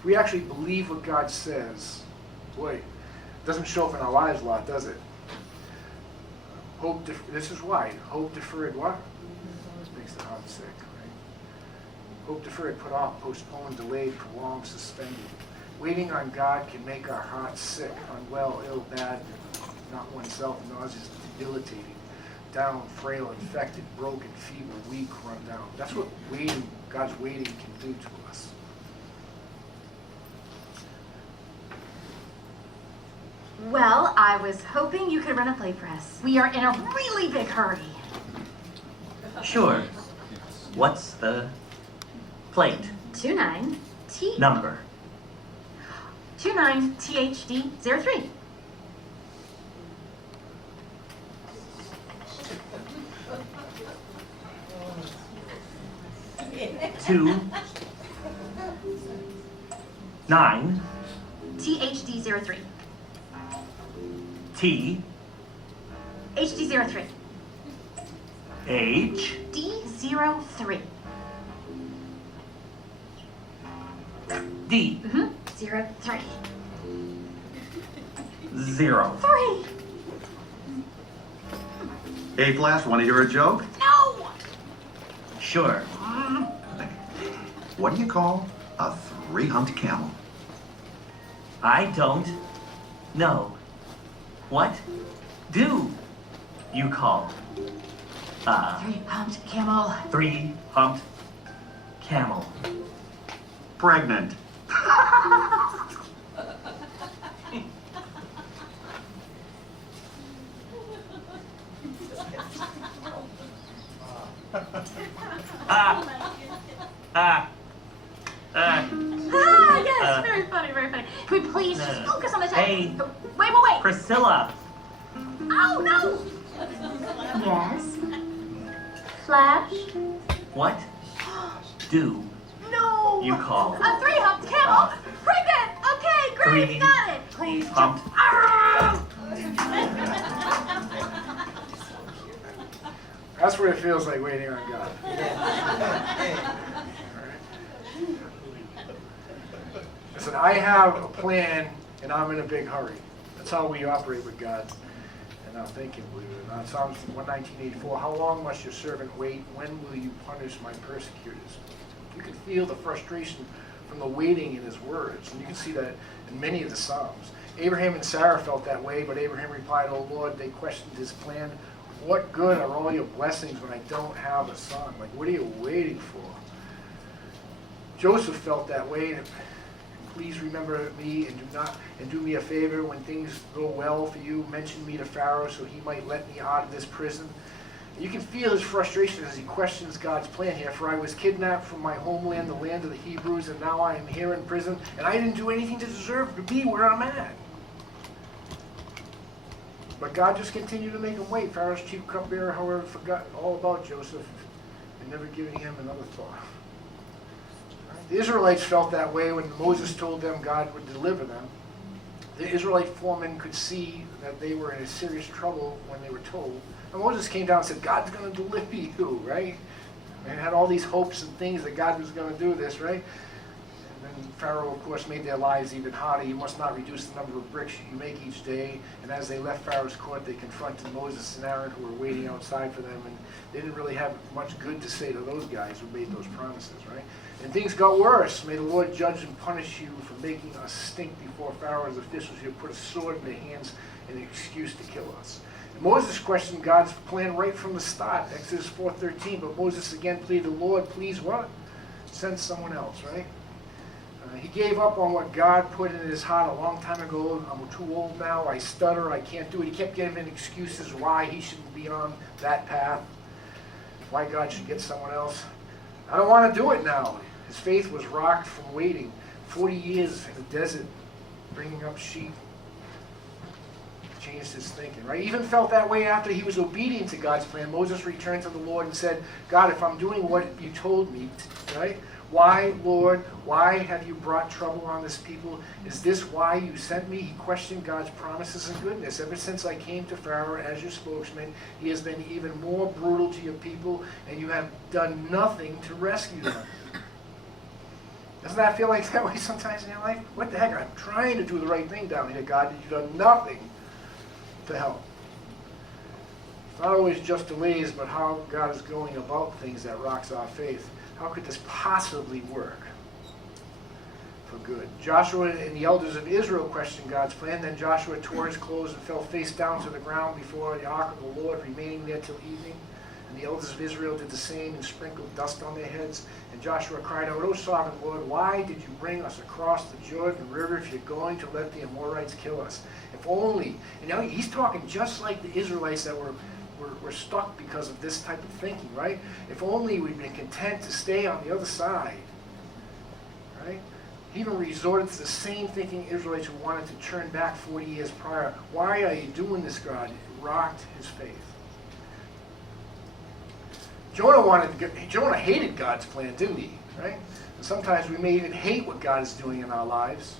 If we actually believe what God says, boy, it doesn't show up in our lives a lot, does it? This is why. Hope deferred what? Makes the heart sick, right? Hope deferred, put off, postponed, delayed, prolonged, suspended. Waiting on God can make our hearts sick, unwell, ill, bad, not oneself, nauseous, debilitating, down, frail, infected, broken, feeble, weak, run down. That's what waiting, God's waiting can do to us. Well, I was hoping you could run a plate for us. We are in a really big hurry. Sure. What's the plate? 29T. Number. 29THD03. Two. 9. THD03. T. HD03. H. D03. D. 03. 0. 3. Hey, Flash, want to hear a joke? No! Sure. What do you call a three-humped camel? I don't know. What do you call a 3-humped camel. 3-humped camel? Pregnant. Yes, very funny, very funny. Can we please just focus on the text? Hey. Wait. Priscilla. Oh, no! Yes? Flash? What do No! you call A 3-humped camel? Pregnant! Okay, great, Three got it. Please just... humped? That's what it feels like waiting on God. Listen, I have a plan, and I'm in a big hurry. That's how we operate with God. And I'm thinking, believe it or not, Psalms 119:84, how long must your servant wait? When will you punish my persecutors? You can feel the frustration from the waiting in his words. And you can see that in many of the Psalms. Abraham and Sarah felt that way, but Abraham replied, "Oh Lord," they questioned his plan. "What good are all your blessings when I don't have a son?" Like, what are you waiting for? Joseph felt that way. "Please remember me and do me a favor when things go well for you. Mention me to Pharaoh so he might let me out of this prison." You can feel his frustration as he questions God's plan here. "For I was kidnapped from my homeland, the land of the Hebrews, and now I am here in prison, and I didn't do anything to deserve to be where I'm at." But God just continued to make him wait. Pharaoh's chief cupbearer, however, forgot all about Joseph and never giving him another thought. The Israelites felt that way when Moses told them God would deliver them. The Israelite foreman could see that they were in serious trouble when they were told. And Moses came down and said, "God's going to deliver you," right? And had all these hopes and things that God was going to do this, right? And then Pharaoh, of course, made their lives even harder. "You must not reduce the number of bricks you make each day." And as they left Pharaoh's court, they confronted Moses and Aaron, who were waiting outside for them. And they didn't really have much good to say to those guys who made those promises, right? And things got worse. "May the Lord judge and punish you for making us stink before Pharaoh's officials. You put a sword in their hands and an excuse to kill us." And Moses questioned God's plan right from the start, Exodus 4:13. But Moses again pleaded, "Lord, please what? Send someone else," right? He gave up on what God put in his heart a long time ago. "I'm too old now. I stutter. I can't do it." He kept giving excuses why he shouldn't be on that path, why God should get someone else. "I don't want to do it now." His faith was rocked from waiting 40 years in the desert, bringing up sheep. Changed his thinking, right? He even felt that way after he was obedient to God's plan. Moses returned to the Lord and said, "God, if I'm doing what you told me," right? "Why, Lord, why have you brought trouble on this people? Is this why you sent me?" He questioned God's promises and goodness. "Ever since I came to Pharaoh as your spokesman, he has been even more brutal to your people, and you have done nothing to rescue them." Doesn't that feel like that way sometimes in your life? What the heck? I'm trying to do the right thing down here, God, and you've done nothing to help. It's not always just delays, but how God is going about things that rocks our faith. How could this possibly work for good? Joshua and the elders of Israel questioned God's plan. Then Joshua tore his clothes and fell face down to the ground before the ark of the Lord, remaining there till evening. And the elders of Israel did the same and sprinkled dust on their heads. And Joshua cried out, O sovereign Lord, why did you bring us across the Jordan River if you're going to let the Amorites kill us? If only, and now he's talking just like the Israelites that were stuck because of this type of thinking, right? If only we'd been content to stay on the other side, right? He even resorted to the same thinking Israelites who wanted to turn back 40 years prior. Why are you doing this, God? It rocked his faith. Jonah hated God's plan, didn't he? Right? And sometimes we may even hate what God is doing in our lives.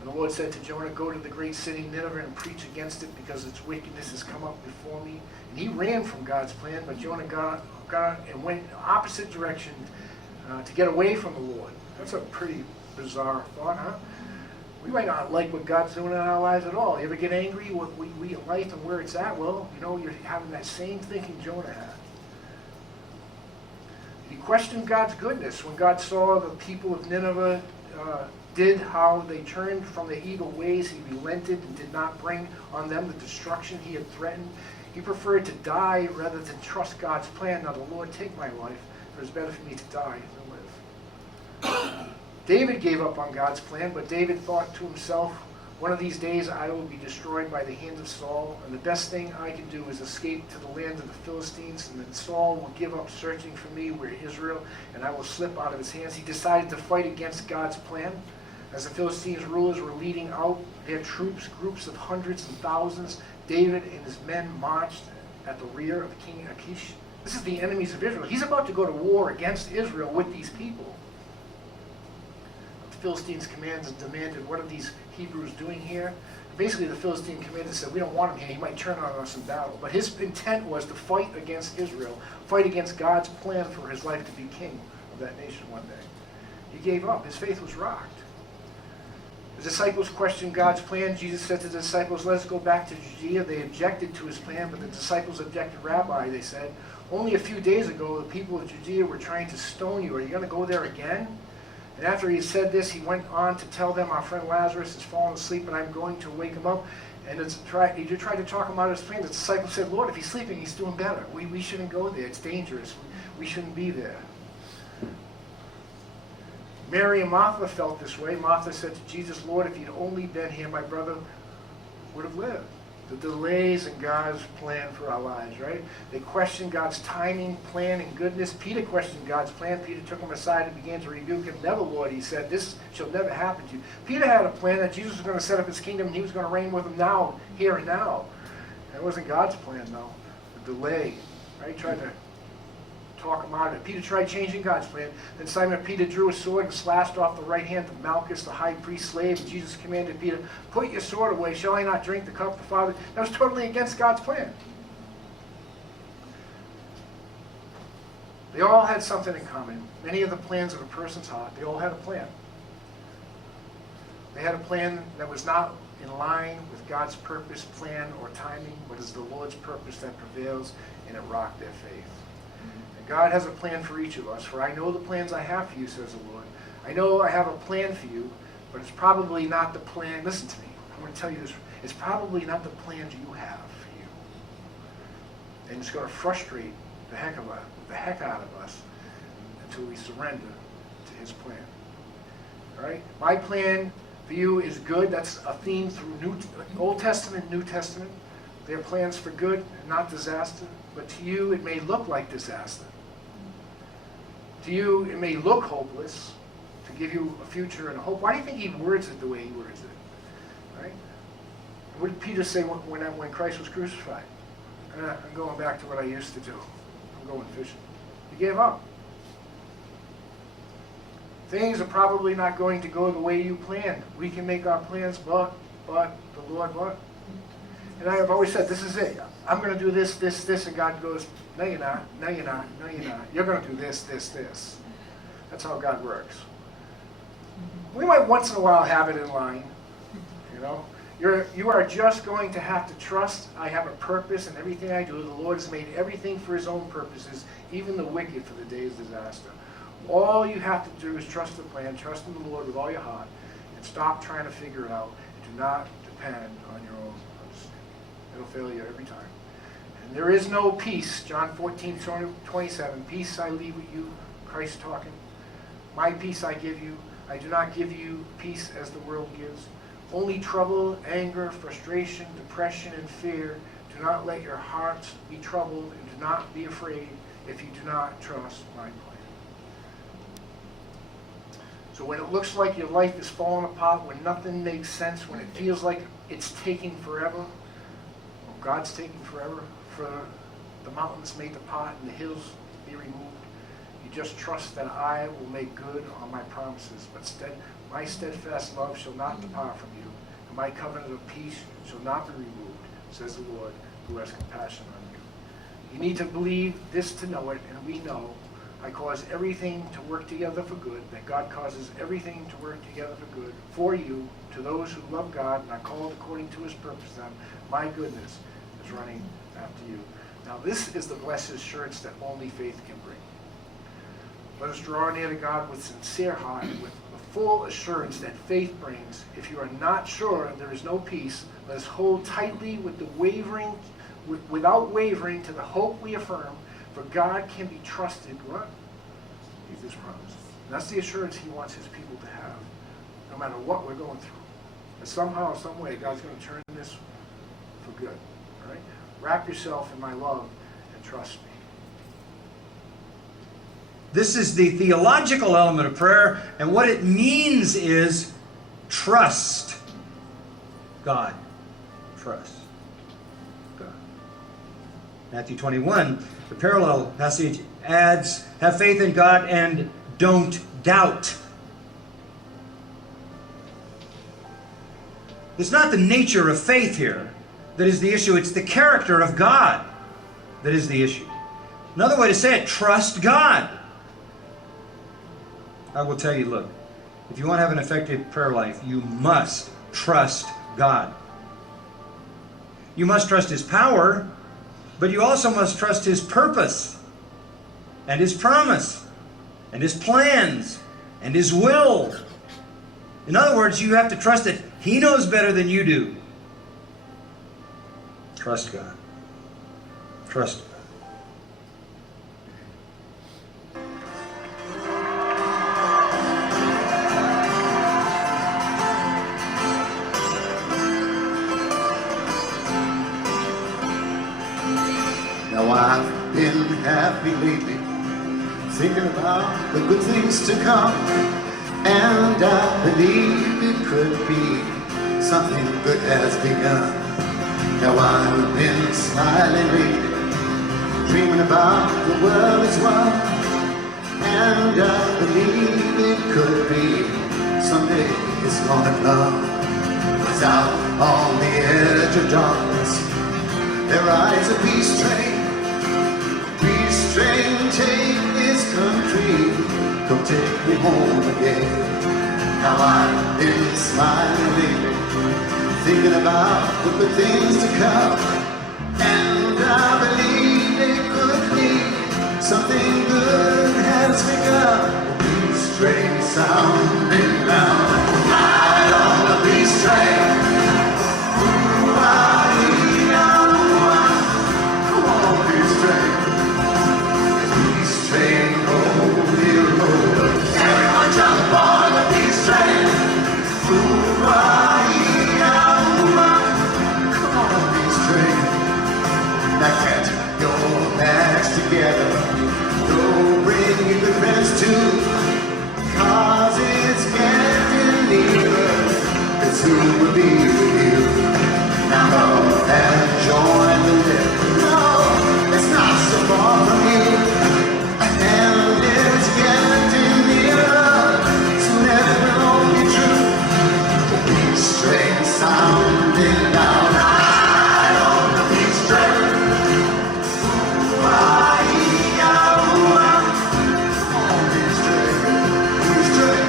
And the Lord said to Jonah, go to the great city Nineveh and preach against it because its wickedness has come up before me. And he ran from God's plan, but Jonah got and went in the opposite direction to get away from the Lord. That's a pretty bizarre thought, huh? We might not like what God's doing in our lives at all. You ever get angry what we life and where it's at? Well, you know, you're having that same thinking Jonah had. He questioned God's goodness when God saw the people of Nineveh did how they turned from their evil ways. He relented and did not bring on them the destruction he had threatened. He preferred to die rather than trust God's plan. Now the Lord, take my life, for it is better for me to die than live. David gave up on God's plan, but David thought to himself, one of these days I will be destroyed by the hand of Saul, and the best thing I can do is escape to the land of the Philistines, and then Saul will give up searching for me where Israel, and I will slip out of his hands. He decided to fight against God's plan. As the Philistines' rulers were leading out their troops, groups of hundreds and thousands, David and his men marched at the rear of King Achish. This is the enemies of Israel. He's about to go to war against Israel with these people. The Philistines' commanders demanded, what are these Hebrews doing here? Basically, the Philistine commander said, we don't want him here. He might turn on us in battle. But his intent was to fight against Israel, fight against God's plan for his life to be king of that nation one day. He gave up. His faith was rocked. The disciples questioned God's plan. Jesus said to the disciples, let us go back to Judea. They objected to his plan, but the disciples objected. Rabbi, they said, only a few days ago, the people of Judea were trying to stone you. Are you going to go there again? And after he said this, he went on to tell them, our friend Lazarus has fallen asleep, and I'm going to wake him up. And he tried to talk him out of his plan. The disciples said, Lord, if he's sleeping, he's doing better. We shouldn't go there. It's dangerous. We shouldn't be there. Mary and Martha felt this way. Martha said to Jesus, Lord, if you'd only been here, my brother would have lived. The delays in God's plan for our lives, right? They questioned God's timing, plan, and goodness. Peter questioned God's plan. Peter took him aside and began to rebuke him. Never, Lord, he said, this shall never happen to you. Peter had a plan that Jesus was going to set up his kingdom and he was going to reign with him now, here and now. That wasn't God's plan, though. The delay, right? He tried to talk him out of it. Peter tried changing God's plan. Then Simon Peter drew a sword and slashed off the right hand of Malchus, the high priest's slave. And Jesus commanded Peter, put your sword away. Shall I not drink the cup of the Father? That was totally against God's plan. They all had something in common. Many of the plans of a person's heart, they all had a plan. They had a plan that was not in line with God's purpose, plan, or timing, but is the Lord's purpose that prevails, and it rocked their faith. God has a plan for each of us. For I know the plans I have for you, says the Lord. I know I have a plan for you, but it's probably not the plan. Listen to me. I'm going to tell you this. It's probably not the plans you have for you. And it's going to frustrate the heck out of us until we surrender to his plan. All right? My plan for you is good. That's a theme through Old Testament, New Testament. They are plans for good, not disaster. But to you, it may look like disaster. To you, it may look hopeless to give you a future and a hope. Why do you think he words it the way he words it? Right? What did Peter say when Christ was crucified? I'm going back to what I used to do. I'm going fishing. He gave up. Things are probably not going to go the way you planned. We can make our plans, but the Lord what? And I have always said, this is it. I'm going to do this, and God goes, no you're not, no you're not, no you're not. You're going to do this, this. That's how God works. can't once in a while have it in line, you know. You are just going to have to trust I have a purpose in everything I do. The Lord has made everything for his own purposes, even the wicked for the day's disaster. All you have to do is trust the plan, trust in the Lord with all your heart, and stop trying to figure it out. Do not depend on your own understanding. It'll fail you every time. And there is no peace. John 14:27, peace I leave with you, Christ talking. My peace I give you. I do not give you peace as the world gives. Only trouble, anger, frustration, depression, and fear. Do not let your hearts be troubled, and do not be afraid if you do not trust my plan. So when it looks like your life is falling apart, when nothing makes sense, when it feels like it's taking forever, well, God's taking forever for the mountains made to part and the hills be removed, you just trust that I will make good on my promises. But my steadfast love shall not depart from you, and my covenant of peace shall not be removed, says the Lord, who has compassion on you. You need to believe this to know it, and we know. I cause everything to work together for good, that God causes everything to work together for good for you, to those who love God and are called according to his purpose. Then my goodness is running after you. Now this is the blessed assurance that only faith can bring. Let us draw near to God with sincere heart, with the full assurance that faith brings. If you are not sure and there is no peace, let us hold tightly without wavering to the hope we affirm, for God can be trusted. What? Keep this promise. And that's the assurance he wants his people to have, no matter what we're going through. And somehow, some way, God's going to turn this for good. All right? Wrap yourself in my love and trust me. This is the theological element of prayer, and what it means is trust God. Trust God. Matthew 21, the parallel passage adds, have faith in God and don't doubt. It's not the nature of faith here that is the issue, it's the character of God that is the issue. Another way to say it, trust God. I will tell you, look, if you want to have an effective prayer life, you must trust God. You must trust his power, but you also must trust his purpose and his promise and his plans and his will. In other words, you have to trust that he knows better than you do. Trust God. Trust God. Now I've been happy lately, thinking about the good things to come, and I believe it could be something good has begun. Now I've been smiling lately, dreaming about the world as one, and I believe it could be someday it's gonna come. Without on the edge of darkness, there rides a peace train. Peace train, take this country, come take me home again. Now I've been smiling lately, thinking about the good things to come, and I believe it could be something good has begun. Peace train sounding loud, ride on the peace train. Come on, peace train. Peace train, oh dear Lord, everyone jump on the peace train. Come on, peace train. Now get your bags together, go bring your good friends too, 'cause it's getting nearer, it's soon will be with you. Now go and join the living. No, it's not so far from you. And it's getting nearer, soon as it will all be true. The peace train sounding loud, ride on the peace train. On peace train, peace train.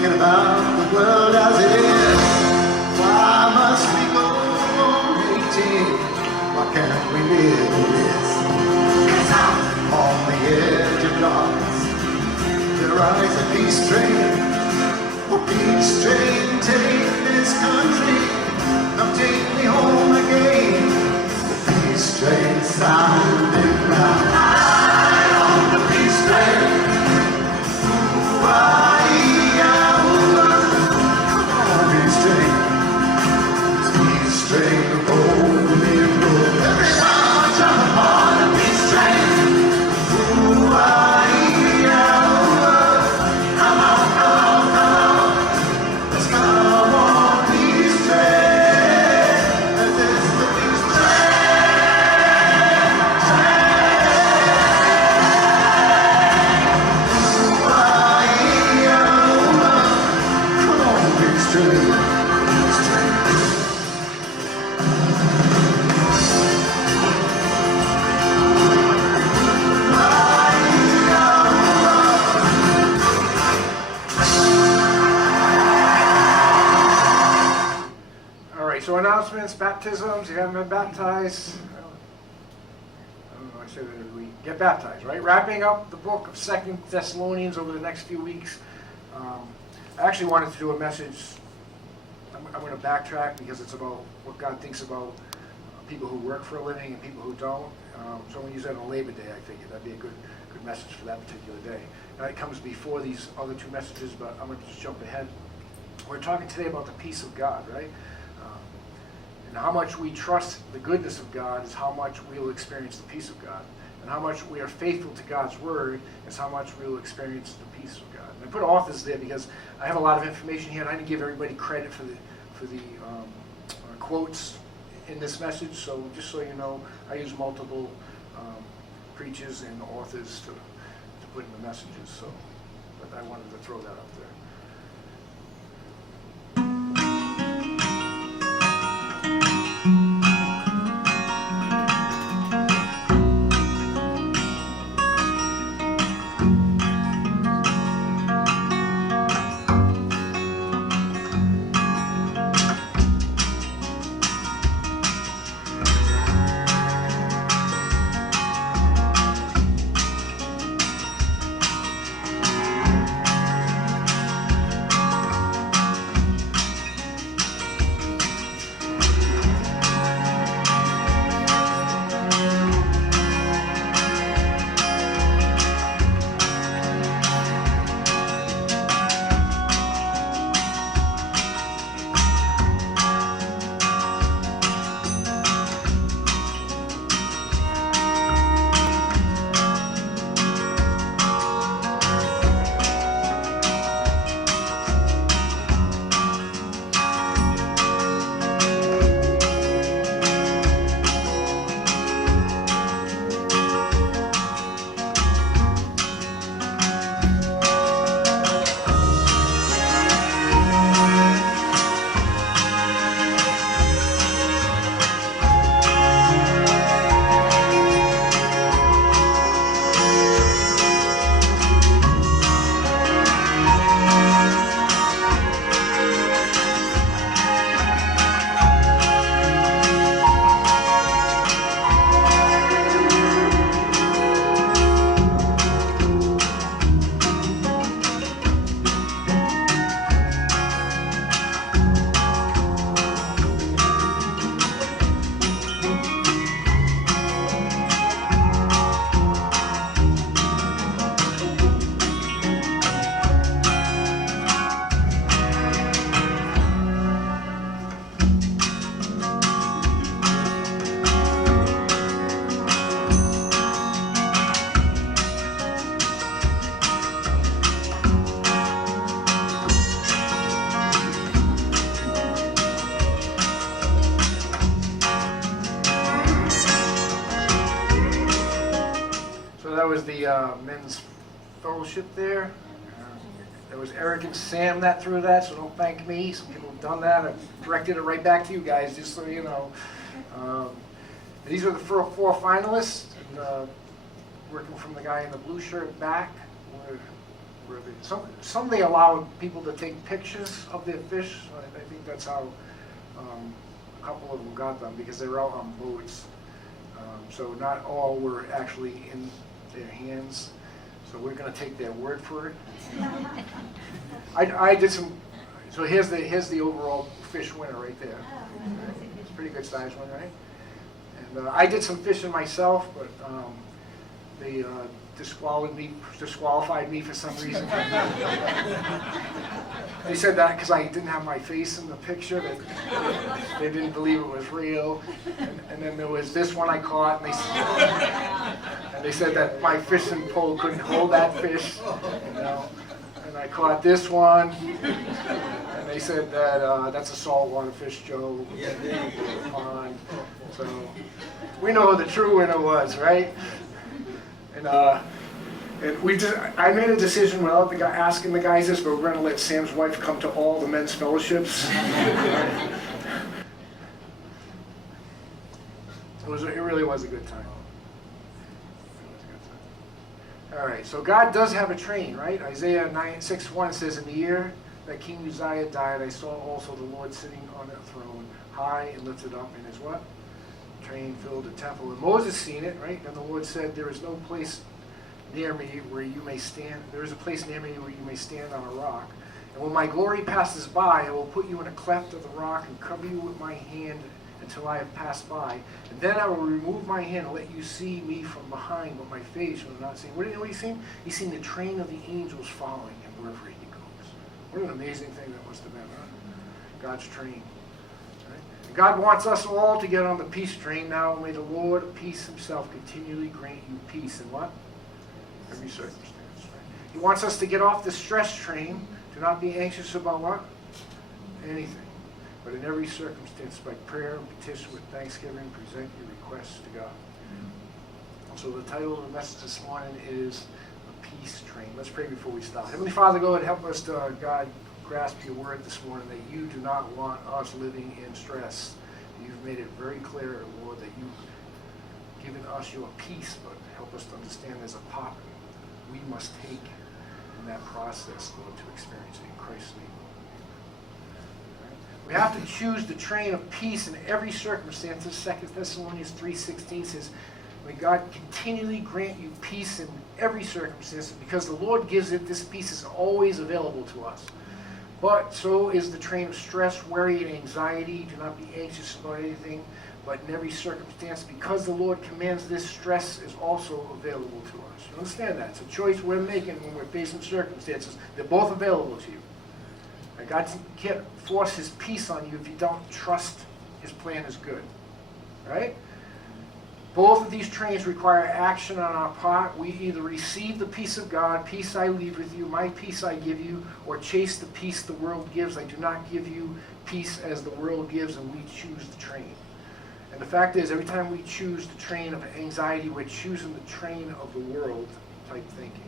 thinking about the world as it is. Why must we go on hating? Why can't we live in this? Cause I'm on the edge of darkness. There rides a peace train. Oh, peace train, take this country. Now take me home again. The peace train sounding loud. High on the peace train. So announcements, baptisms, you haven't been baptized. I don't know, I said that we get baptized, right? Wrapping up the book of 2 Thessalonians over the next few weeks. I actually wanted to do a message. I'm going to backtrack because it's about what God thinks about people who work for a living and people who don't. So I'm going to use that on Labor Day, I figured. That'd be a good message for that particular day. Now it comes before these other two messages, but I'm going to just jump ahead. We're talking today about the peace of God, right? And how much we trust the goodness of God is how much we will experience the peace of God. And how much we are faithful to God's word is how much we will experience the peace of God. And I put authors there because I have a lot of information here, and I didn't give everybody credit for the quotes in this message. So just so you know, I use multiple preachers and authors to put in the messages. So, but I wanted to throw that up there. Was the men's fellowship there. There was Eric and Sam that threw that, so don't thank me. Some people have done that. I've directed it right back to you guys, just so you know. These are the four finalists. And, working from the guy in the blue shirt back, where some they allow people to take pictures of their fish. I think that's how a couple of them got them, because they were out on boats. So not all were actually in their hands. So we're going to take their word for it. I did some. So here's the overall fish winner right there. It's a pretty good size one, right? And I did some fishing myself, but they disqualified me for some reason. They said that because I didn't have my face in the picture, that they didn't believe it was real. And then there was this one I caught, and they said that my fishing pole couldn't hold that fish. You know? And I caught this one, and they said that that's a saltwater fish, Joe. Pond. So we know who the true winner was, right? And I made a decision without asking the guys this, but we're going to let Sam's wife come to all the men's fellowships. It really was a good time. All right, so God does have a train, right? Isaiah 6:1 says, "In the year that King Uzziah died, I saw also the Lord sitting on a throne, high and lifted up, and his what? Train filled the temple." And Moses seen it, right? And the Lord said, "There is no place near me where you may stand. There is a place near me where you may stand on a rock. And when my glory passes by, I will put you in a cleft of the rock and cover you with my hand until I have passed by. And then I will remove my hand and let you see me from behind, but my face will not see." What do you know what he's seen? He's seen the train of the angels following him wherever he goes. What an amazing thing that must have been, huh? God's train. Right? God wants us all to get on the peace train now. May the Lord of peace himself continually grant you peace in what? Every circumstance. Right? He wants us to get off the stress train. Do not be anxious about what? Anything. But in every circumstance, by prayer and petition with thanksgiving, present your requests to God. So the title of the message this morning is The Peace Train. Let's pray before we start. Heavenly Father, go and help us to, God, grasp your word this morning, that you do not want us living in stress. You've made it very clear, Lord, that you've given us your peace, but help us to understand there's a part we must take in that process, Lord, to experience it in Christ's name. We have to choose the train of peace in every circumstance. 2 Thessalonians 3:16 says, "May God continually grant you peace in every circumstance," because the Lord gives it. This peace is always available to us. But so is the train of stress, worry, and anxiety. Do not be anxious about anything, but in every circumstance, because the Lord commands this, stress is also available to us. You understand that? It's a choice we're making when we're facing circumstances. They're both available to you. And God can't force his peace on you if you don't trust his plan is good. Right? Both of these trains require action on our part. We either receive the peace of God, "Peace I leave with you, my peace I give you," or chase the peace the world gives. "I do not give you peace as the world gives," and we choose the train. And the fact is, every time we choose the train of anxiety, we're choosing the train of the world type thinking.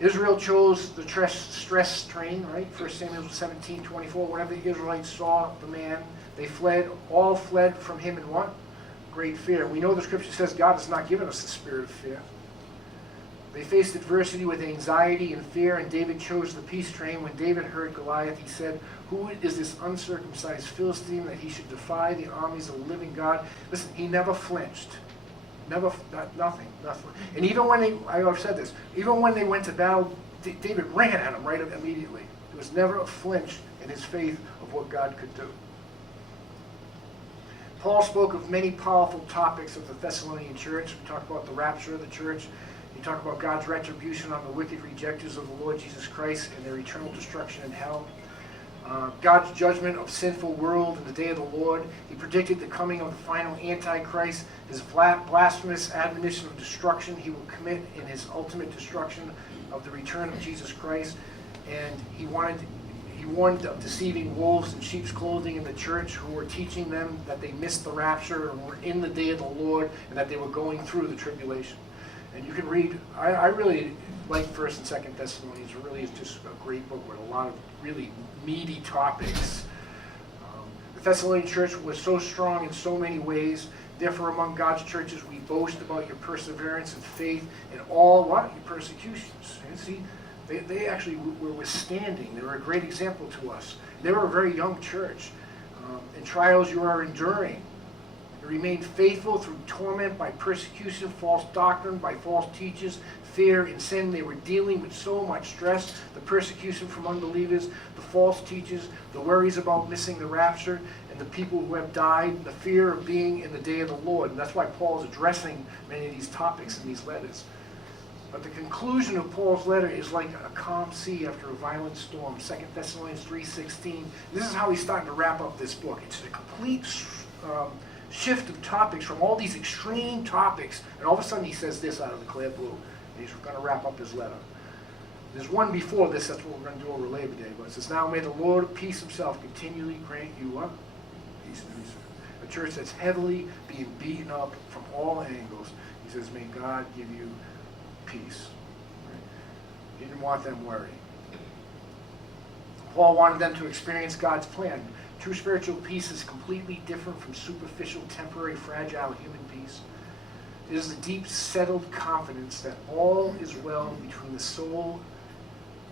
Israel chose the stress train, right? 1 Samuel 17:24. Whenever the Israelites saw the man, they all fled from him in what? Great fear. We know the scripture says God has not given us the spirit of fear. They faced adversity with anxiety and fear, and David chose the peace train. When David heard Goliath, he said, "Who is this uncircumcised Philistine that he should defy the armies of the living God?" Listen, he never flinched. Nothing. And even when I've said this, even when they went to battle, David ran at him right immediately. There was never a flinch in his faith of what God could do. Paul spoke of many powerful topics of the Thessalonian church. We talked about the rapture of the church. We talked about God's retribution on the wicked rejectors of the Lord Jesus Christ and their eternal destruction in hell. God's judgment of sinful world in the day of the Lord. He predicted the coming of the final Antichrist, his blasphemous admonition of destruction he will commit in his ultimate destruction of the return of Jesus Christ. And he warned of deceiving wolves in sheep's clothing in the church who were teaching them that they missed the rapture and were in the day of the Lord and that they were going through the tribulation. And you can read, I really like 1 and 2 Thessalonians. It really is just a great book with a lot of really meaty topics. The Thessalonian church was so strong in so many ways. Therefore, among God's churches, we boast about your perseverance and faith in all what? Your persecutions. And see, They actually were withstanding. They were a great example to us. They were a very young church. In trials you are enduring. You remain faithful through torment by persecution, false doctrine, by false teachers, fear, and sin. They were dealing with so much stress, the persecution from unbelievers, the false teachers, the worries about missing the rapture, and the people who have died, and the fear of being in the day of the Lord. And that's why Paul is addressing many of these topics in these letters. But the conclusion of Paul's letter is like a calm sea after a violent storm. 2 Thessalonians 3:16. This is how he's starting to wrap up this book. It's a complete shift of topics from all these extreme topics. And all of a sudden he says this out of the clear blue. And he's going to wrap up his letter. There's one before this. That's what we're going to do over Labor Day. But it says, now may the Lord of peace himself continually grant you what? Peace and peace. A church that's heavily being beaten up from all angles. He says, may God give you peace. Right? He didn't want them worried. Paul wanted them to experience God's plan. True spiritual peace is completely different from superficial, temporary, fragile human peace. It is the deep, settled confidence that all is well between the soul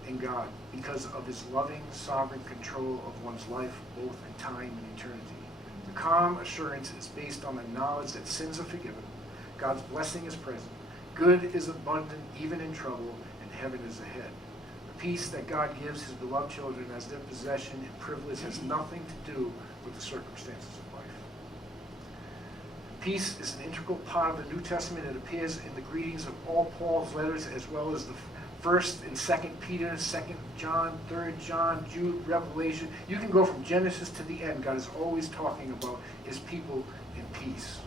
and God because of his loving, sovereign control of one's life, both in time and eternity. The calm assurance is based on the knowledge that sins are forgiven, God's blessing is present, good is abundant even in trouble, and heaven is ahead. The peace that God gives his beloved children as their possession and privilege has nothing to do with the circumstances of life. Peace is an integral part of the New Testament. It appears in the greetings of all Paul's letters, as well as the 1st and 2nd Peter, 2nd John, 3rd John, Jude, Revelation. You can go from Genesis to the end. God is always talking about his people in peace.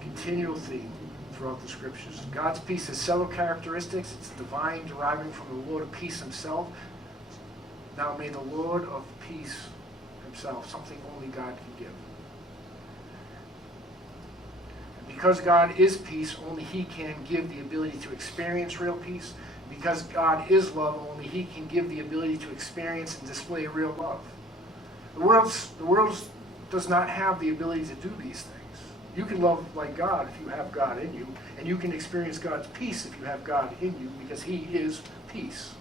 A continual theme throughout the scriptures. God's peace has several characteristics. It's divine, deriving from the Lord of peace himself. Now may the Lord of peace himself, something only God can give. And because God is peace, only he can give the ability to experience real peace. Because God is love, only he can give the ability to experience and display real love. The world does not have the ability to do these things. You can love like God if you have God in you, and you can experience God's peace if you have God in you, because he is peace.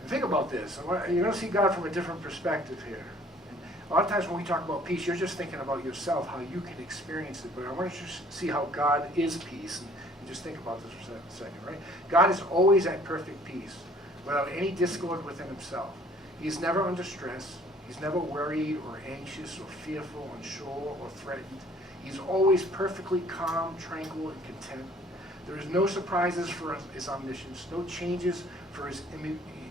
And think about this. You're going to see God from a different perspective here. And a lot of times when we talk about peace, you're just thinking about yourself, how you can experience it. But I want you to see how God is peace. And just think about this for a second, right? God is always at perfect peace, without any discord within himself. He is never under stress. He's never worried or anxious or fearful, unsure or threatened. He's always perfectly calm, tranquil, and content. There is no surprises for his omniscience, no changes for his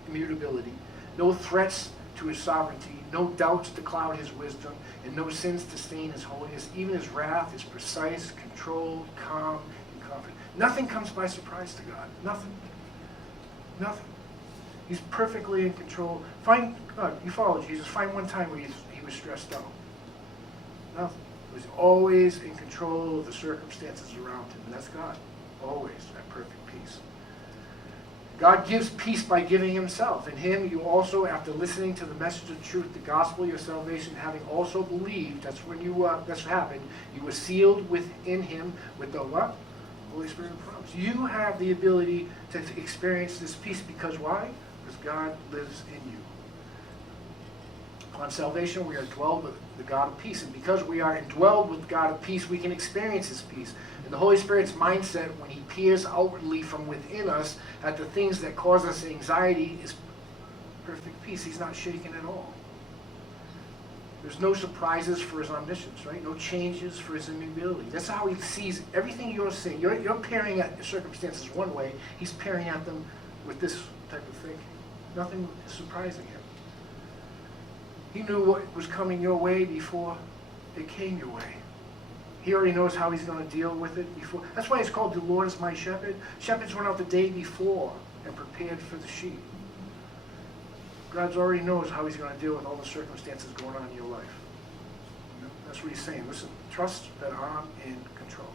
immutability, no threats to his sovereignty, no doubts to cloud his wisdom, and no sins to stain his holiness. Even his wrath is precise, controlled, calm, and confident. Nothing comes by surprise to God. Nothing. Nothing. He's perfectly in control. You follow Jesus. Find one time where he was stressed out. Nothing. He was always in control of the circumstances around him. And that's God. Always at perfect peace. God gives peace by giving himself. In him you also, after listening to the message of truth, the gospel of your salvation, having also believed, that's when that's what happened, you were sealed within him with the what? Holy Spirit of promise. You have the ability to experience this peace because why? Because God lives in you. Upon salvation, we are indwelled with the God of peace. And because we are indwelled with God of peace, we can experience his peace. And the Holy Spirit's mindset, when he peers outwardly from within us at the things that cause us anxiety, is perfect peace. He's not shaken at all. There's no surprises for his omniscience, right? No changes for his immutability. That's how he sees everything you're seeing. You're peering at circumstances one way. He's peering at them with this type of thinking. Nothing is surprising him. He knew what was coming your way before it came your way. He already knows how he's going to deal with it before. That's why it's called the Lord is my shepherd. Shepherds went out the day before and prepared for the sheep. God already knows how he's going to deal with all the circumstances going on in your life. That's what he's saying. Listen, trust that I'm in control.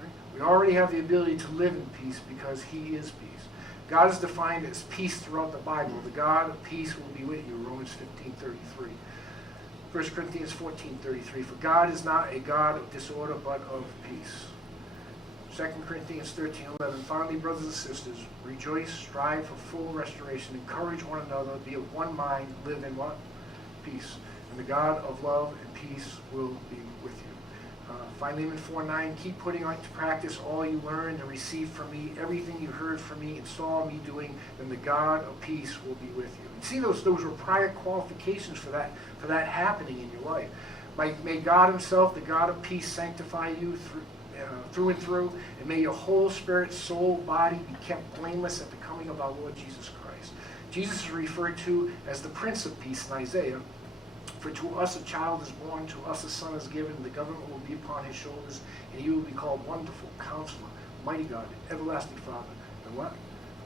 Right? We already have the ability to live in peace because he is peace. God is defined as peace throughout the Bible. The God of peace will be with you, Romans 15:33. 1 Corinthians 14:33. For God is not a God of disorder, but of peace. 2 Corinthians 13:11. Finally, brothers and sisters, rejoice, strive for full restoration, encourage one another, be of one mind, live in what? Peace. And the God of love and peace will be with you. Philemon 4:9, keep putting into practice all you learned and received from me, everything you heard from me and saw me doing, then the God of peace will be with you. And see, those were prior qualifications for that happening in your life. May God himself, the God of peace, sanctify you through and through, and may your whole spirit, soul, body be kept blameless at the coming of our Lord Jesus Christ. Jesus is referred to as the Prince of Peace in Isaiah. For to us a child is born, to us a son is given, the government will be upon his shoulders, and he will be called Wonderful, Counselor, Mighty God, Everlasting Father, and what?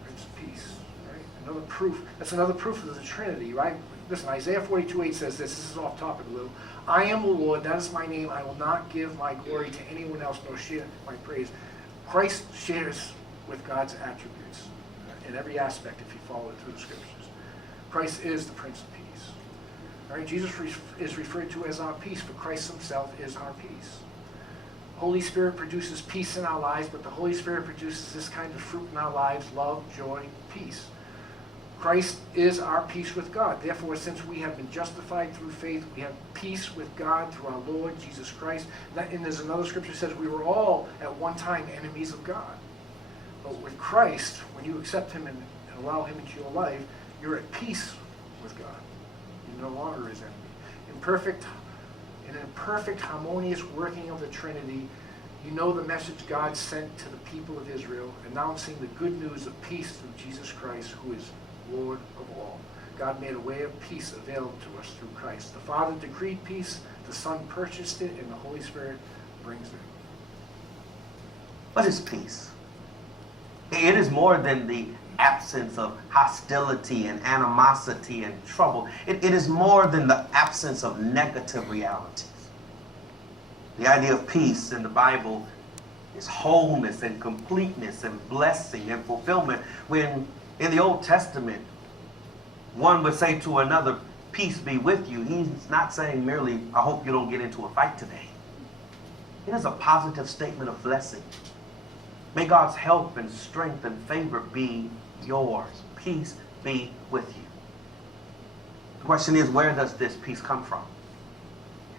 Prince of Peace. Right? Another proof. That's another proof of the Trinity, right? Listen, Isaiah 42:8 says this. This is off topic a little. I am the Lord, that is my name. I will not give my glory to anyone else, nor share my praise. Christ shares with God's attributes in every aspect if you follow it through the scriptures. Christ is the Prince of Peace. All right, Jesus is referred to as our peace, for Christ himself is our peace. Holy Spirit produces peace in our lives, but the Holy Spirit produces this kind of fruit in our lives: love, joy, peace. Christ is our peace with God. Therefore, since we have been justified through faith, we have peace with God through our Lord Jesus Christ. And there's another scripture that says we were all at one time enemies of God. But with Christ, when you accept him and allow him into your life, you're at peace with God. You're no longer his enemy. In a perfect, harmonious working of the Trinity, you know the message God sent to the people of Israel, announcing the good news of peace through Jesus Christ, who is Lord of all. God made a way of peace available to us through Christ. The Father decreed peace, the Son purchased it, and the Holy Spirit brings it. What is peace? It is more than the absence of hostility and animosity and trouble. It is more than the absence of negative realities. The idea of peace in the Bible is wholeness and completeness and blessing and fulfillment. When in the Old Testament, one would say to another, peace be with you, he's not saying merely, I hope you don't get into a fight today. It is a positive statement of blessing. May God's help and strength and favor be yours. Peace be with you. The question is, where does this peace come from?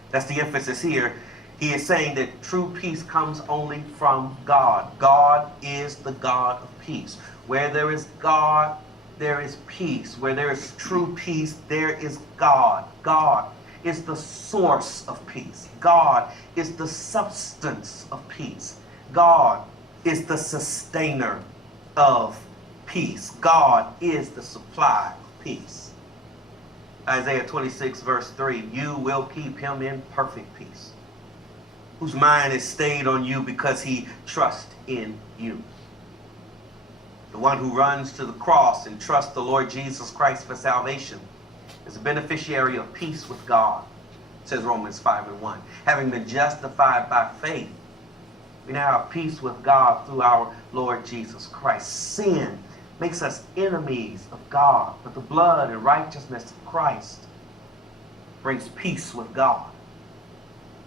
That's the emphasis here. He is saying that true peace comes only from God. God is the God of peace. Where there is God, there is peace. Where there is true peace, there is God. God is the source of peace. God is the substance of peace. God is the sustainer of peace. God is the supply of peace. Isaiah 26 verse 3, you will keep him in perfect peace, whose mind is stayed on you because he trusts in you. The one who runs to the cross and trusts the Lord Jesus Christ for salvation is a beneficiary of peace with God, says Romans 5:1. Having been justified by faith, we now have peace with God through our Lord Jesus Christ. Sin makes us enemies of God, but the blood and righteousness of Christ brings peace with God.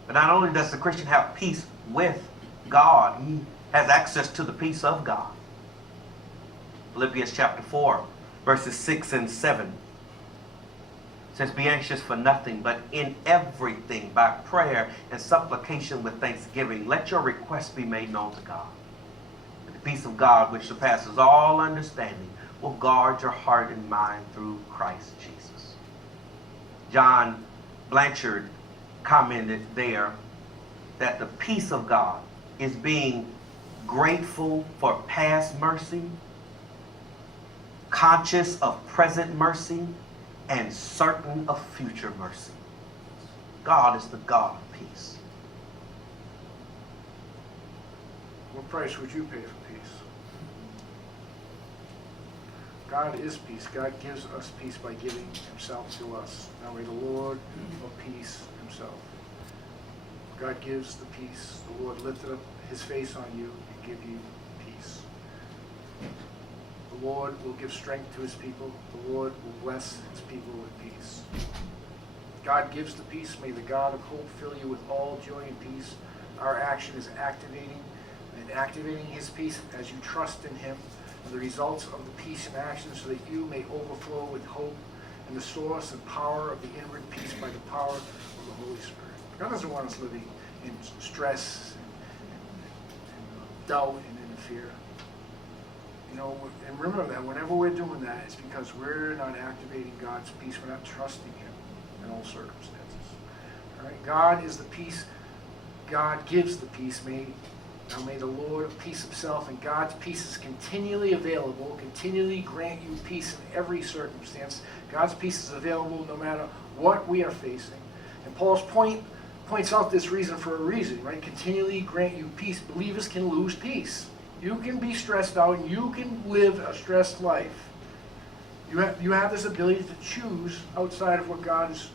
But not only does the Christian have peace with God, he has access to the peace of God. Philippians chapter 4, verses 6 and 7 says, be anxious for nothing, but in everything, by prayer and supplication with thanksgiving, let your requests be made known to God. And the peace of God, which surpasses all understanding, will guard your heart and mind through Christ Jesus. John Blanchard commented there that the peace of God is being grateful for past mercy, conscious of present mercy, and certain of future mercy. God is the God of peace. What price would you pay for peace? God is peace. God gives us peace by giving himself to us. Now may the Lord of peace himself. God gives the peace. The Lord lifted up his face on you and give you peace. The Lord will give strength to his people. The Lord will bless his people with peace. God gives the peace. May the God of hope fill you with all joy and peace. Our action is activating and and activating his peace as you trust in him and the results of the peace in action so that you may overflow with hope and the source and power of the inward peace by the power of the Holy Spirit. God doesn't want us living in stress and doubt and in fear. You know, and remember that whenever we're doing that, it's because we're not activating God's peace. We're not trusting him in all circumstances. All right? God is the peace. God gives the peace. May the Lord of peace himself and God's peace is continually available, continually grant you peace in every circumstance. God's peace is available no matter what we are facing. And Paul's points out this reason for a reason, right? Continually grant you peace. Believers can lose peace. You can be stressed out and you can live a stressed life. You have this ability to choose outside of what God has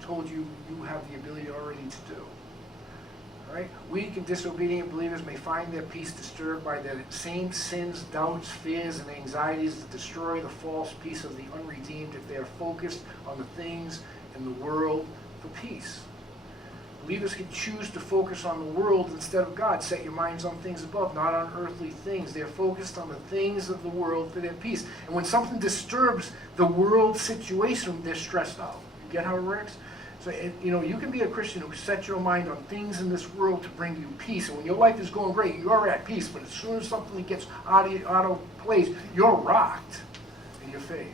told you you have the ability already to do. Right? Weak and disobedient believers may find their peace disturbed by the same sins, doubts, fears, and anxieties that destroy the false peace of the unredeemed if they are focused on the things in the world for peace. Believers can choose to focus on the world instead of God. Set your minds on things above, not on earthly things. They're focused on the things of the world for their peace. And when something disturbs the world situation, they're stressed out. You get how it works? So, you know, you can be a Christian who sets your mind on things in this world to bring you peace. And when your life is going great, you're at peace. But as soon as something gets out of place, you're rocked in your faith.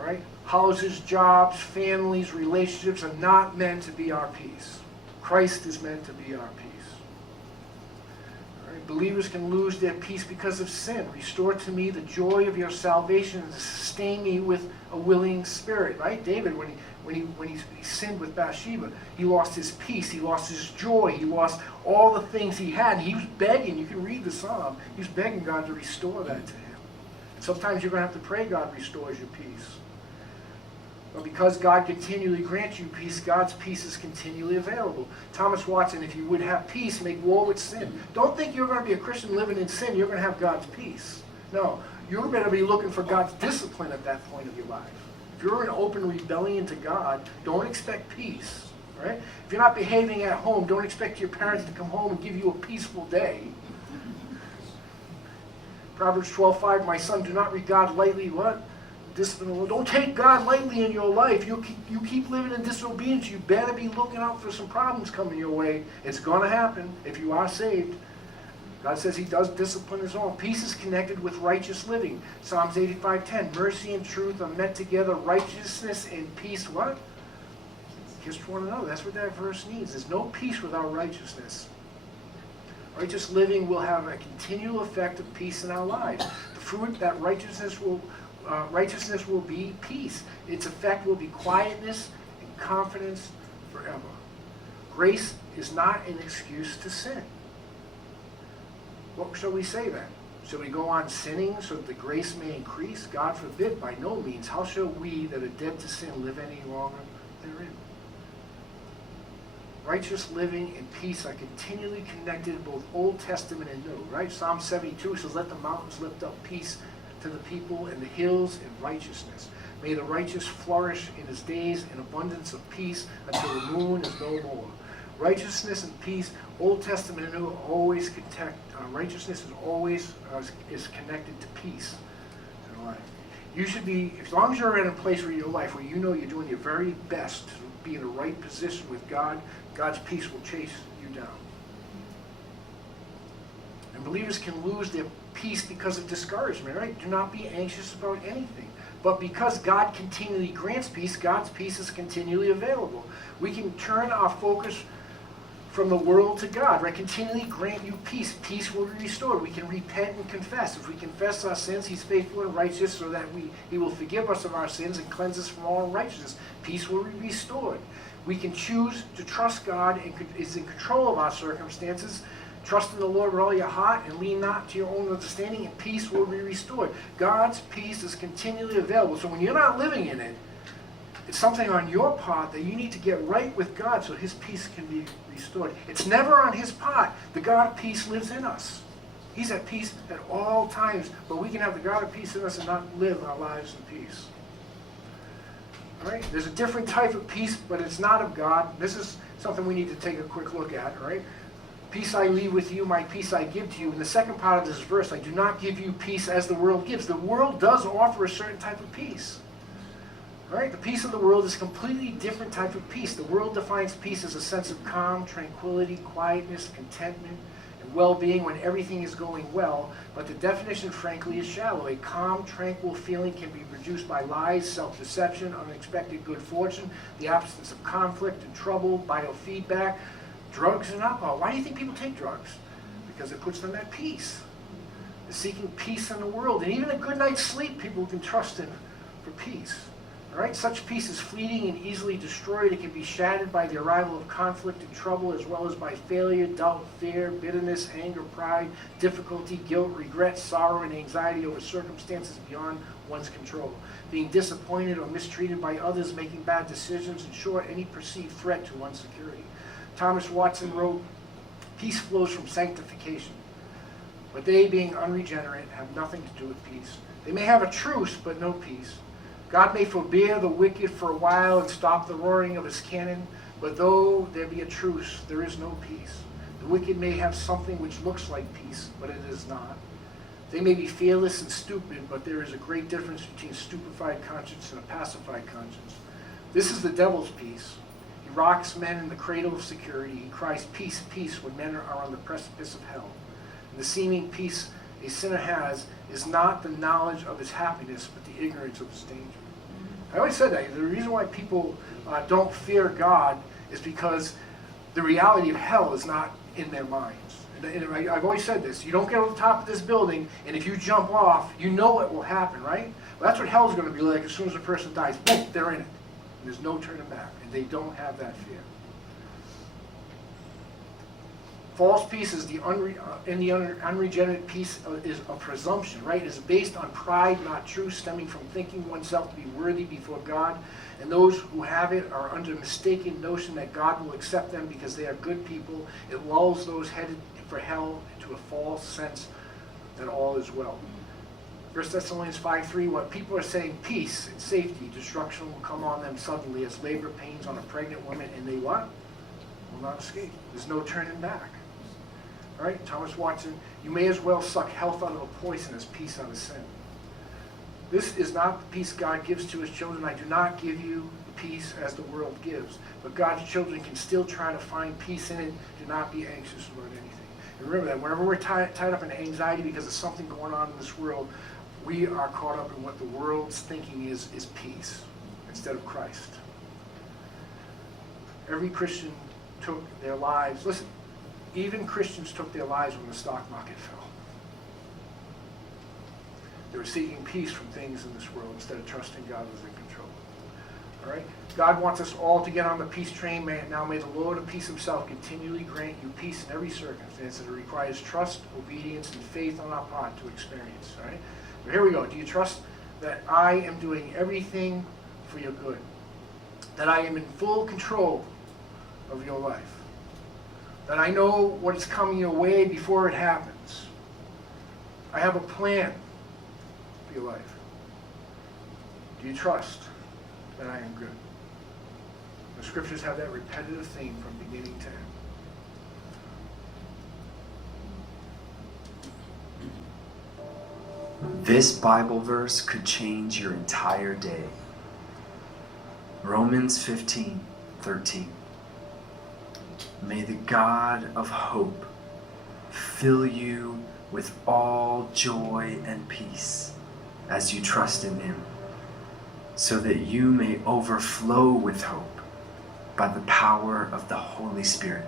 All right? Houses, jobs, families, relationships are not meant to be our peace. Christ is meant to be our peace. All right? Believers can lose their peace because of sin. Restore to me the joy of your salvation and sustain me with a willing spirit. Right? David, when he sinned with Bathsheba, he lost his peace, he lost his joy, he lost all the things he had. He was begging, you can read the psalm, he was begging God to restore that to him. And sometimes you're going to have to pray God restores your peace. But because God continually grants you peace, God's peace is continually available. Thomas Watson, if you would have peace, make war with sin. Don't think you're going to be a Christian living in sin, you're going to have God's peace. No, you better be looking for God's discipline at that point of your life. If you're in open rebellion to God, don't expect peace. Right? If you're not behaving at home, don't expect your parents to come home and give you a peaceful day. Proverbs 12:5, my son, do not regard lightly what? Discipline. Don't take God lightly in your life. You keep living in disobedience, you better be looking out for some problems coming your way. It's going to happen if you are saved. God says he does discipline his own. Peace is connected with righteous living. Psalms 85:10, mercy and truth are met together. Righteousness and peace, what? Kiss one another. That's what that verse needs. There's no peace without righteousness. Righteous living will have a continual effect of peace in our lives. The fruit that righteousness will be peace. Its effect will be quietness and confidence forever. Grace is not an excuse to sin. What shall we say then? Shall we go on sinning so that the grace may increase? God forbid, by no means. How shall we that are dead to sin live any longer therein? Righteous living and peace are continually connected in both Old Testament and New, right? Psalm 72 says, let the mountains lift up peace to the people and the hills in righteousness. May the righteous flourish in his days in abundance of peace until the moon is no more. Righteousness and peace, Old Testament and New, are always connected. Righteousness is always is connected to peace in life. You should be, as long as you're in a place where your life where you know you're doing your very best to be in the right position with God, God's peace will chase you down. And believers can lose their peace because of discouragement, right? Do not be anxious about anything. But because God continually grants peace, God's peace is continually available. We can turn our focus from the world to God, right? Continually grant you peace. Peace will be restored. We can repent and confess. If we confess our sins, he's faithful and righteous so that he will forgive us of our sins and cleanse us from all unrighteousness. Peace will be restored. We can choose to trust God and is in control of our circumstances. Trust in the Lord with all your heart and lean not to your own understanding, and peace will be restored. God's peace is continually available. So when you're not living in it, it's something on your part that you need to get right with God so his peace can be restored. It's never on his part. The God of peace lives in us. He's at peace at all times, but we can have the God of peace in us and not live our lives in peace. All right? There's a different type of peace, but it's not of God. This is something we need to take a quick look at, all right? Peace I leave with you, my peace I give to you. In the second part of this verse, I do not give you peace as the world gives. The world does offer a certain type of peace. All right? The peace of the world is a completely different type of peace. The world defines peace as a sense of calm, tranquility, quietness, contentment, and well-being when everything is going well. But the definition, frankly, is shallow. A calm, tranquil feeling can be produced by lies, self-deception, unexpected good fortune, the absence of conflict and trouble, biofeedback, drugs and alcohol. Why do you think people take drugs? Because it puts them at peace. They're seeking peace in the world. And even a good night's sleep, people can trust in for peace. All right? Such peace is fleeting and easily destroyed. It can be shattered by the arrival of conflict and trouble, as well as by failure, doubt, fear, bitterness, anger, pride, difficulty, guilt, regret, sorrow, and anxiety over circumstances beyond one's control. Being disappointed or mistreated by others, making bad decisions, in short, any perceived threat to one's security. Thomas Watson wrote, "Peace flows from sanctification, but they, being unregenerate, have nothing to do with peace. They may have a truce, but no peace. God may forbear the wicked for a while and stop the roaring of his cannon, but though there be a truce, there is no peace. The wicked may have something which looks like peace, but it is not. They may be fearless and stupid, but there is a great difference between a stupefied conscience and a pacified conscience. This is the devil's peace. He rocks men in the cradle of security. He cries, 'Peace, peace,' when men are on the precipice of hell. And the seeming peace a sinner has is not the knowledge of his happiness, but the ignorance of his danger." I always said that. The reason why people don't fear God is because the reality of hell is not in their minds. And I've always said this. You don't get on the top of this building, and if you jump off, you know what will happen, right? Well, that's what hell's going to be like as soon as a person dies. Boom, they're in it. And there's no turning back. And they don't have that fear. False peace is unregenerate peace is a presumption, right? It is based on pride, not truth, stemming from thinking oneself to be worthy before God. And those who have it are under mistaken notion that God will accept them because they are good people. It lulls those headed for hell into a false sense that all is well. 1 Thessalonians 5:3, what people are saying, peace and safety, destruction will come on them suddenly as labor pains on a pregnant woman, and they what? Will not escape. There's no turning back. All right, Thomas Watson, you may as well suck health out of a poison as peace out of sin. This is not the peace God gives to his children. I do not give you the peace as the world gives. But God's children can still try to find peace in it. Do not be anxious about anything. And remember that whenever we're tied up in anxiety because of something going on in this world, we are caught up in what the world's thinking is peace instead of Christ. Every Christian took their lives. Listen, even Christians took their lives when the stock market fell. They were seeking peace from things in this world instead of trusting God was in control. All right? God wants us all to get on the peace train. Now may the Lord of peace himself continually grant you peace in every circumstance that it requires trust, obedience, and faith on our part to experience. All right? But here we go. Do you trust that I am doing everything for your good? That I am in full control of your life? That I know what is coming your way before it happens? I have a plan for your life. Do you trust that I am good? The scriptures have that repetitive theme from beginning to end. This Bible verse could change your entire day. Romans 15:13. May the God of hope fill you with all joy and peace as you trust in him, so that you may overflow with hope by the power of the Holy Spirit.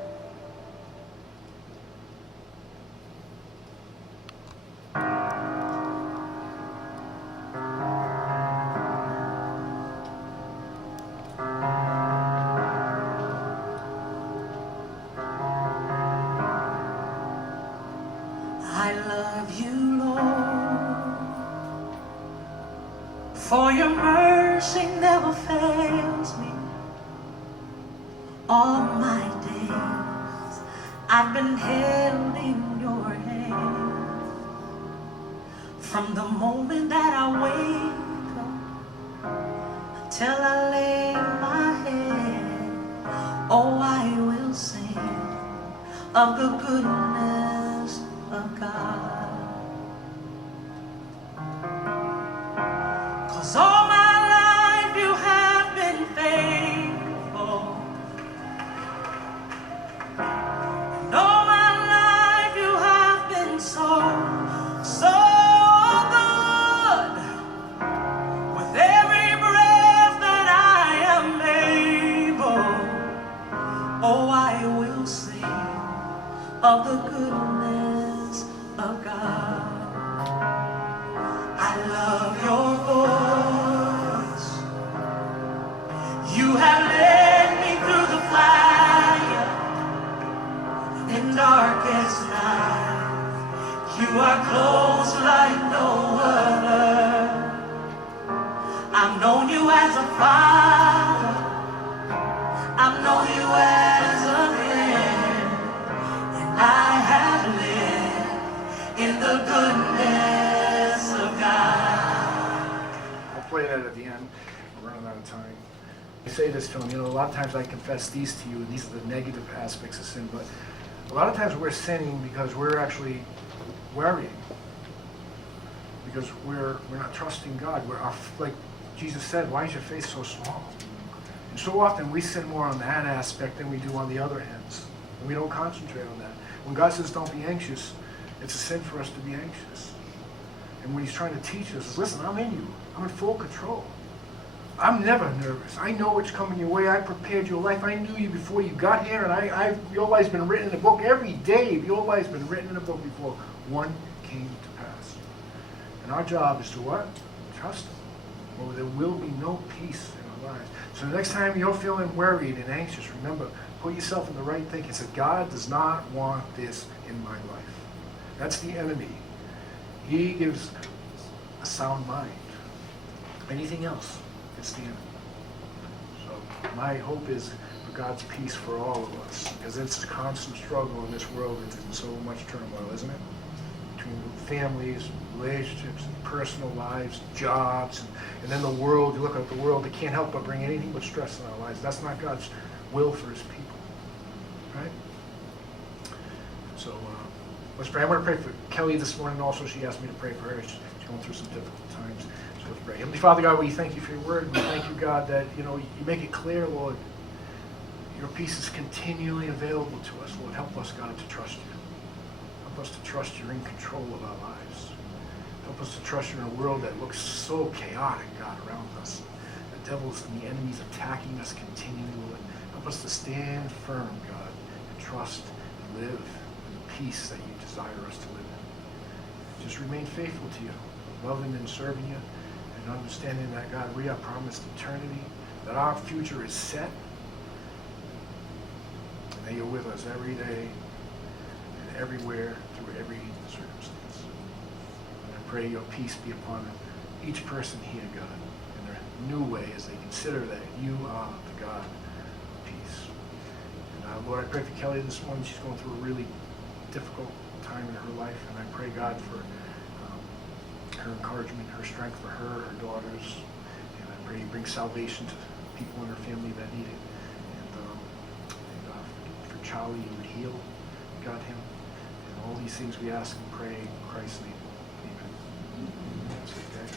I love you, Lord, for your mercy never fails me. All my days I've been held in your hand. From the moment that I wake up till I lay my head, oh, I will sing of the goodness of God. 'Cause all my life you have been faithful. And all my life you have been so, so good. With every breath that I am able, oh, I will sing of the goodness of God. I love your voice. You have led me through the fire in darkest night. You are close like no other. I've known you as a father. I've known you as a friend. And I have lived in the goodness of God. I'll play that at the end. We're running out of time. I say this to him, you know, a lot of times I confess these to you, and these are the negative aspects of sin, but a lot of times we're sinning because we're actually worrying. Because we're not trusting God. Like Jesus said, why is your faith so small? And so often we sin more on that aspect than we do on the other ends. And we don't concentrate on that. When God says don't be anxious, it's a sin for us to be anxious. And when he's trying to teach us, listen, I'm in you. I'm in full control. I'm never nervous. I know what's coming your way. I prepared your life. I knew you before you got here, and your life's been written in a book every day. Your life's been written in a book before one came to pass. And our job is to what? Trust him. Or there will be no peace in our lives. So the next time you're feeling worried and anxious, remember, put yourself in the right thinking. Say, God does not want this in my life. That's the enemy. He gives a sound mind. Anything else, it's the enemy. So my hope is for God's peace for all of us, because it's a constant struggle in this world. It's in so much turmoil, isn't it? Between families, relationships, personal lives, jobs, and then the world. You look at the world, it can't help but bring anything but stress in our lives. That's not God's will for his people, right? So let's pray. I'm going to pray for Kelly this morning also. She asked me to pray for her. She's going through some difficult times. So let's pray. Heavenly Father God, we thank you for your word. We thank you, God, that you make it clear, Lord, your peace is continually available to us. Lord, help us, God, to trust you. Help us to trust you're in control of our lives. Help us to trust you in a world that looks so chaotic, God, around us. The devils and the enemies attacking us continually, Lord. Help us to stand firm, God, and trust and live in the peace that you desire us to live in. Just remain faithful to you, loving and serving you, and understanding that, God, we are promised eternity, that our future is set, and that you're with us every day and everywhere through every circumstance. And I pray your peace be upon each person here, God, in their new way as they consider that you are the God of peace. And Lord, I pray for Kelly this morning. She's going through a really difficult time in her life, and I pray, God, for her encouragement, her strength for her daughters, and I pray you bring salvation to people in her family that need it. And for Charlie, you would heal, God, him. And all these things we ask and pray in Christ's name. Amen. That's it, guys.